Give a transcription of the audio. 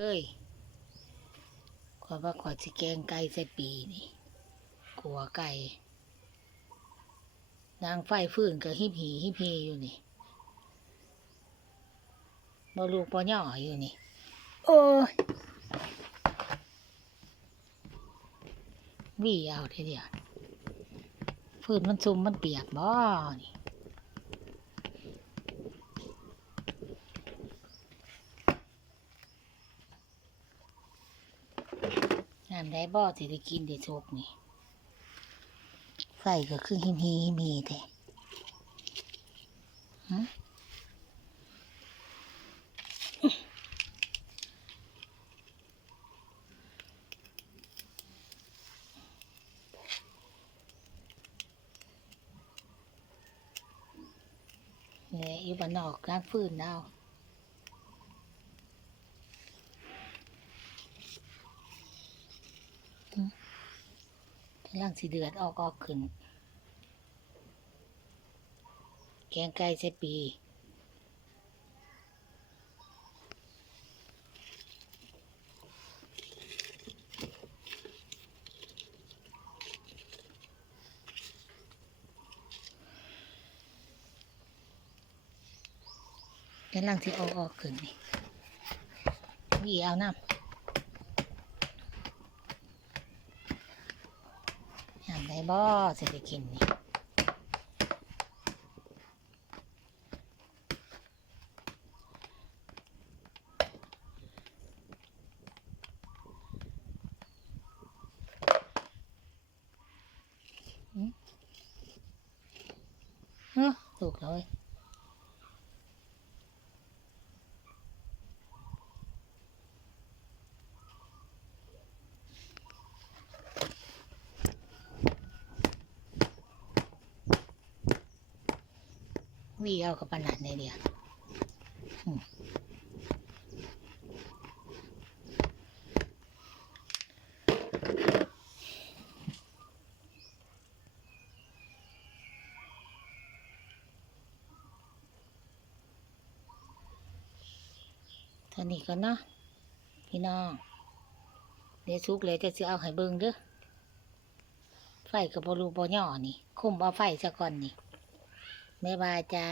เอ้ยขอยว่าขอยสิแกงไก่ใส่ปีนี่กลัวไก่นางไฟฟื้นกับฮิปหีฮิปฮีอยู่นี่บ่ลูกบ่ย่ออยู่นี่ โอ้ยวีเอาทีเดียว ฟื้นมันซุ่มมันเปียกบ่นี่ งานได้บ่อที่ได้กินได้ทุกนี่ ไฟก็คือหิมหีหิมหีแต่หึเนี่ยอยู่บ้านนอกกลางฟืนเอา ลังสิเดือดออกออกขึ้น แกงไก่ใส่ปีกำลังสิออกออกขึ้นนี่วีเอาน้ำ ยามได้บ่สิได้กินนี่เออถูกเลย วีเอากับปานนันในเดียวเท่านี้ก็เนาะพี่น้องเดี๋ยวสุกเลยจะสิเอาให้เบิงเด้อไฟกับบรูบอย่อนี่คุมเอาไฟซะก่อนนี่ บ๊ายบายจ้า